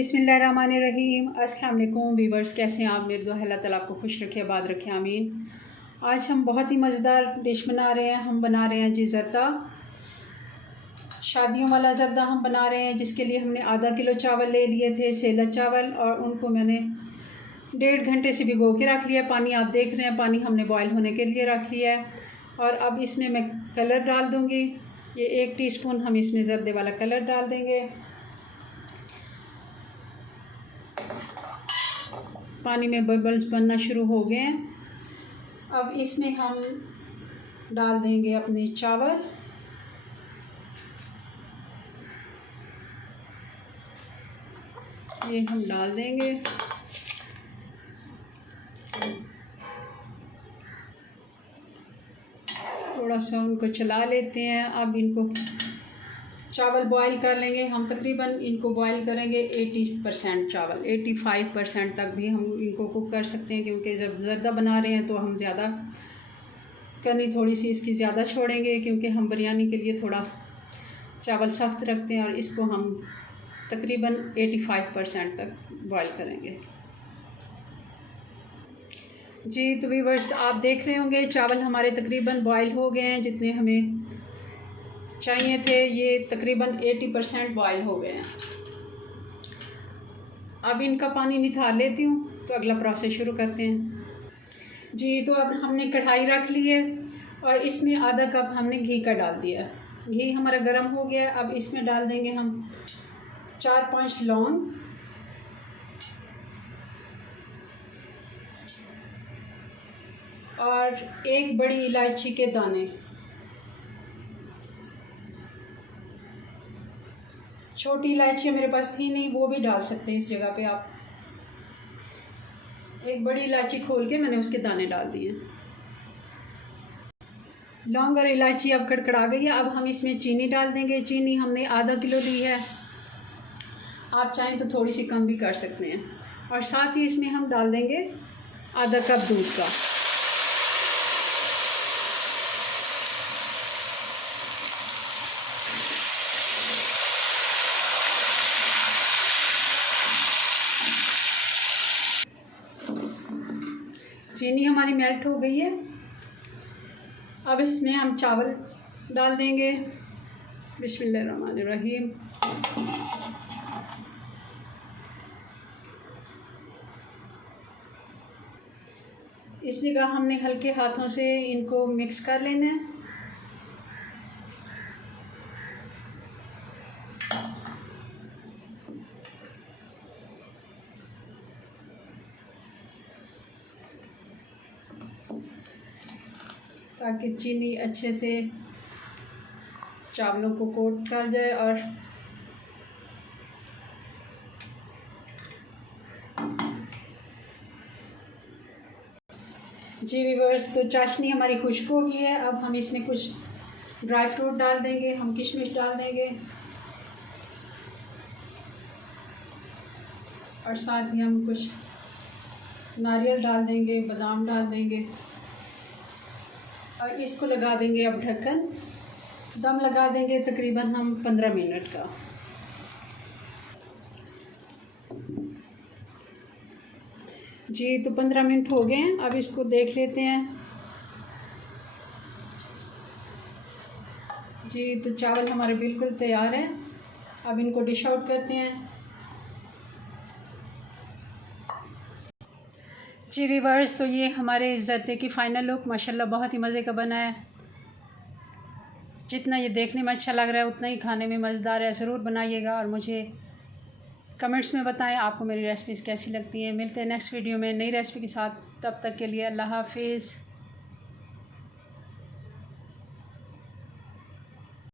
बिस्मिल्लाहिर्रहमानिर्रहीम। अस्सलाम वालेकुम वीवर्स, कैसे हैं आप? मेरे दुआ अल्लाह ताला आपको खुश रखे, आबाद रखे, आमीन। आज हम बहुत ही मज़ेदार डिश बना रहे हैं। हम बना रहे हैं जी ज़र्दा, शादियों वाला ज़र्दा हम बना रहे हैं, जिसके लिए हमने आधा किलो चावल ले लिए थे, सेला चावल, और उनको मैंने 1.5 घंटे से भिगो के रख लिया। पानी आप देख रहे हैं, पानी हमने बॉयल होने के लिए रख लिया है। और अब इसमें मैं कलर डाल दूँगी। ये 1 टीस्पून हम इसमें ज़र्दे वाला कलर डाल देंगे। पानी में बबल्स बनना शुरू हो गए हैं। अब इसमें हम डाल देंगे अपने चावल। ये हम डाल देंगे। थोड़ा सा उनको चला लेते हैं। अब इनको चावल बॉईल कर लेंगे हम। तकरीबन इनको बॉईल करेंगे 80% चावल, 85% तक भी हम इनको कुक कर सकते हैं, क्योंकि जब ज़र्दा बना रहे हैं तो हम ज़्यादा करनी थोड़ी सी इसकी ज़्यादा छोड़ेंगे, क्योंकि हम बिरयानी के लिए थोड़ा चावल सख्त रखते हैं। और इसको हम तकरीबन 85% तक बॉईल करेंगे। जी तो व्यूअर्स, आप देख रहे होंगे चावल हमारे तकरीबन बॉईल हो गए हैं, जितने हमें चाहिए थे। ये तकरीबन 80% बॉयल हो गए हैं। अब इनका पानी निथार लेती हूँ, तो अगला प्रोसेस शुरू करते हैं। जी तो अब हमने कढ़ाई रख ली है और इसमें आधा कप हमने घी का डाल दिया। घी हमारा गर्म हो गया। अब इसमें डाल देंगे हम 4-5 लौंग, और 1 बड़ी इलायची के दाने। छोटी इलायची मेरे पास थी नहीं, वो भी डाल सकते हैं इस जगह पे आप। 1 बड़ी इलायची खोल के मैंने उसके दाने डाल दिए। लौंग और इलायची अब कड़कड़ा गई है। अब हम इसमें चीनी डाल देंगे। चीनी हमने आधा किलो ली है, आप चाहें तो थोड़ी सी कम भी कर सकते हैं। और साथ ही इसमें हम डाल देंगे आधा कप दूध का। चीनी हमारी मेल्ट हो गई है। अब इसमें हम चावल डाल देंगे। बिस्मिल्लाहिर्रहमानिर्रहीम। इस जगह हमने हल्के हाथों से इनको मिक्स कर लेना है। ताकि चीनी अच्छे से चावलों को कोट कर जाए। और जी व्यूअर्स, तो चाशनी हमारी खुश्क हो गई है। अब हम इसमें कुछ ड्राई फ्रूट डाल देंगे। हम किशमिश डाल देंगे और साथ ही हम कुछ नारियल डाल देंगे, बादाम डाल देंगे। और इसको लगा देंगे अब ढक्कन। दम लगा देंगे तकरीबन हम 15 मिनट का। जी तो 15 मिनट हो गए हैं। अब इसको देख लेते हैं। जी तो चावल हमारे बिल्कुल तैयार हैं। अब इनको डिश आउट करते हैं। जी व्यूअर्स, तो ये हमारे ज़र्दे की फ़ाइनल लुक माशाल्लाह बहुत ही मज़े का बना है। जितना ये देखने में अच्छा लग रहा है उतना ही खाने में मज़ेदार है। ज़रूर बनाइएगा और मुझे कमेंट्स में बताएं आपको मेरी रेसिपीज़ कैसी लगती हैं। मिलते हैं नेक्स्ट वीडियो में नई रेसिपी के साथ। तब तक के लिए अल्लाह हाफ़िज़।